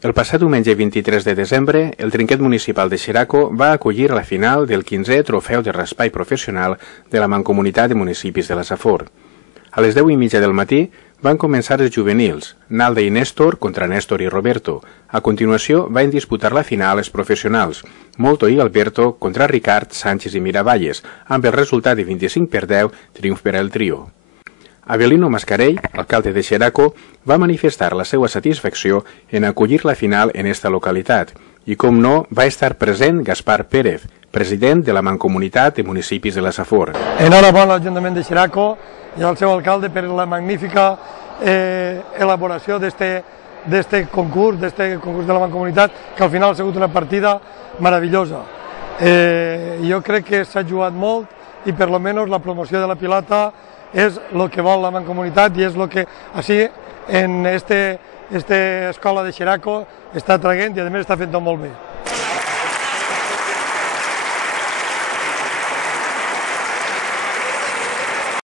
El passat diumenge 23 de desembre, el Trinquet Municipal de Xeraco va acollir la final del 15è Trofeu de Raspall Professional de la Mancomunitat de Municipis de la Safor. A les 10:30 del matí van començar els juvenils, Nalda i Néstor contra Néstor i Roberto. A continuació van disputar la final els professionals, Molto i Alberto contra Ricard, Sánchez i Miravalles, amb el resultat de 25-10, triomf per al trio. Avelino Mascarell, alcalde de Xeraco, va manifestar la seva satisfacció en acollir la final en esta localitat i, com no, va estar present Gaspar Pérez, president de la Mancomunitat de Municipis de la Safor. Enhorabona a l'Ajuntament de Xeraco i al seu alcalde per la magnífica elaboració d'este concurs de la Mancomunitat, que al final ha sigut una partida meravellosa. Jo crec que s'ha jugat molt i per almenys la promoció de la pilota és el que vol la Mancomunitat i és el que així en esta escola de Xeraco està traient i a més està fent tot molt bé.